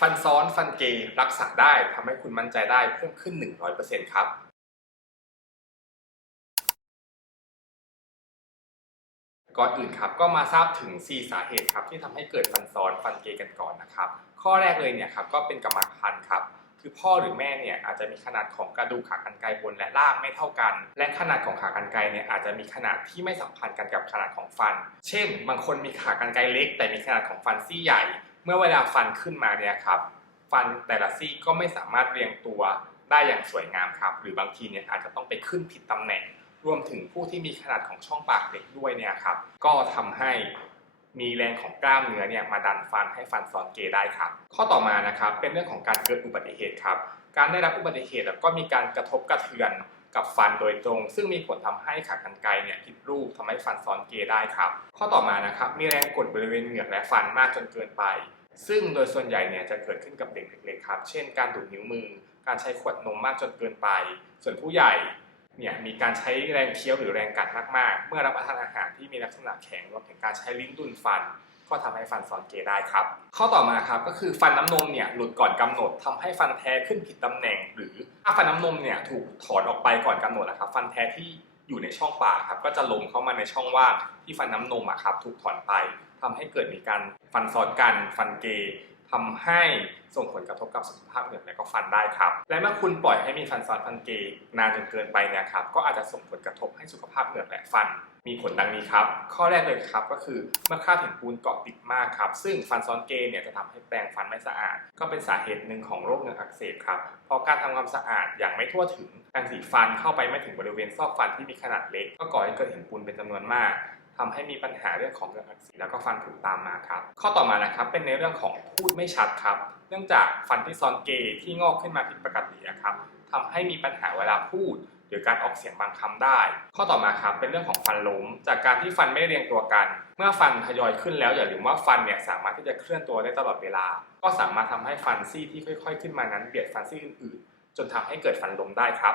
ฟันซ้อนฟันเกย์รักษาได้ทำให้คุณมั่นใจได้เพิ่มขึ้น 100%ครับก่อนอื่นครับก็มาทราบถึง 4 สาเหตุครับที่ทำให้เกิดฟันซ้อนฟันเกย์กันก่อนนะครับ ข้อแรกเลยเนี่ยครับก็เป็นกรรมพันธุ์ครับ คือพ่อหรือแม่เนี่ยอาจจะมีขนาดของกระดูกขากรรไกรบนและล่างไม่เท่ากัน และขนาดของขากรรไกรเนี่ยอาจจะมีขนาดที่ไม่สัมพันธ์กันกับขนาดของฟัน เช่น บางคนมีขากรรไกรเล็ก แต่มีขนาดของฟันซี่ใหญ่ เมื่อเวลาฟันขึ้นมาเนี่ยครับฟันแต่ละซี่ก็ไม่สามารถเรียงตัวได้อย่างสวยงามครับ หรือบางทีเนี่ยอาจจะต้องไปขึ้นผิดตำแหน่ง รวมถึงผู้ที่มีขนาดของช่องปากเล็กด้วยเนี่ยครับ ก็ทำให้มีแรงของกล้ามเนื้อเนี่ยมาดันฟันให้ฟันซ้อนเกยได้ครับ ข้อต่อมานะครับเป็นเรื่องของการเกิดอุบัติเหตุครับ การได้รับอุบัติเหตุแล้วก็มีการกระทบกระเทือน ฟันโดยตรง ซึ่งมีผลทำให้ขากรรไกรเนี่ยผิดรูปทำให้ฟันซ้อนเกยได้ครับ ข้อต่อมานะครับมีแรงกดบริเวณเหงือกและฟันมากจนเกินไป ซึ่งโดยส่วนใหญ่เนี่ยจะเกิดขึ้นกับเด็กเล็กๆครับเช่น การดูดนิ้วมือ การใช้ขวดนมมากจนเกินไป ส่วนผู้ใหญ่เนี่ยมีการใช้แรงเคี้ยวหรือแรงกัดมากๆ เมื่อรับประทานอาหารที่มีลักษณะแข็งรวมถึงการใช้ลิ้นดุนฟัน ก็ทำให้ฟันซ้อนเกยได้ครับ ข้อต่อมาครับก็คือฟันน้ำนมเนี่ยหลุดก่อนกำหนดทำให้ฟันแท้ขึ้นผิดตำแหน่ง หรือถ้าฟันน้ำนมเนี่ยถูกถอนออกไปก่อนกำหนดนะครับฟันแท้ที่อยู่ในช่องปากครับก็จะลงเข้ามาในช่องว่างที่ฟันน้ำนมอะครับถูกถอนไปทำให้เกิดมีการฟันซ้อนกันฟันเกย ทำให้ส่งผลกระทบกับสุขภาพเหงือกและก็ฟันได้ครับ และเมื่อคุณปล่อยให้มีฟันซ้อนฟันเกยนานจนเกินไปเนี่ยครับก็อาจจะส่งผลกระทบให้สุขภาพเหงือกและฟัน มีผลดังนี้ครับ ข้อแรกเลยครับก็คือเมื่อคราบหินปูนเกาะติดมากครับ ซึ่งฟันซ้อนเกยเนี่ยจะทำให้แปรงฟันไม่สะอาด ก็เป็นสาเหตุหนึ่งของโรคเหงือกอักเสบครับเพราะการทำความสะอาดอย่างไม่ทั่วถึงแปรงสีฟันเข้าไปไม่ถึงบริเวณซอกฟันที่มีขนาดเล็ก ก็ก่อให้เกิดหินปูนเป็นจำนวนมาก ทำให้มีปัญหาเรื่องของเหงือกอักเสบแล้วก็ฟันผุตามมาครับ ข้อต่อมานะครับเป็นในเรื่องของพูดไม่ชัดครับ เนื่องจากฟันที่ซ้อนเกยที่งอกขึ้นมาผิดปกตินะครับทำให้มีปัญหาเวลาพูด หรือการออกเสียงบางคำได้ ข้อต่อมาครับเป็นเรื่องของฟันล้ม จากการที่ฟันไม่ได้เรียงตัวกัน เมื่อฟันทยอยขึ้นแล้วอย่าลืมว่าฟันเนี่ยสามารถที่จะเคลื่อนตัวได้ตลอดเวลา ก็สามารถทำให้ฟันซี่ที่ค่อย ๆ ขึ้นมานั้นเบียดฟันซี่อื่นๆจนทำให้เกิดฟันล้มได้ครับ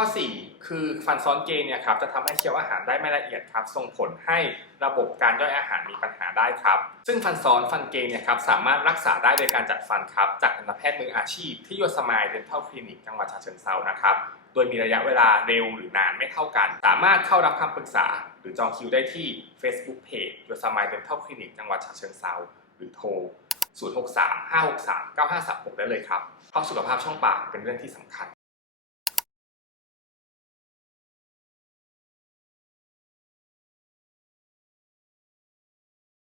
ข้อ 4 คือฟันซ้อนเกยเนี่ยครับจะทำให้เคี้ยวอาหารได้ไม่ละเอียดครับ ส่งผลให้ระบบการย่อยอาหารมีปัญหาได้ครับ ซึ่งฟันซ้อนฟันเกยเนี่ยครับสามารถรักษาได้โดยการจัดฟันครับ จากทันตแพทย์มืออาชีพที่ยสมายเดนทัลคลินิกจังหวัดฉะเชิงเทรานะครับ โดยมีระยะเวลาเร็วหรือนานไม่เท่ากัน สามารถเข้ารับคำปรึกษา หรือจองคิวได้ที่ Facebook Page ยสมายเดนทัลคลินิกจังหวัดฉะเชิงเทราหรือโทร063 563 9536 ได้เลยครับเพราะสุขภาพช่องปากเป็นเรื่องที่สำคัญ